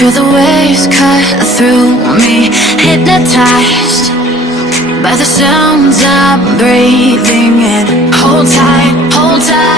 Feel the waves cut through me, hypnotized by the sounds I'm breathing in. Hold tight, hold tight.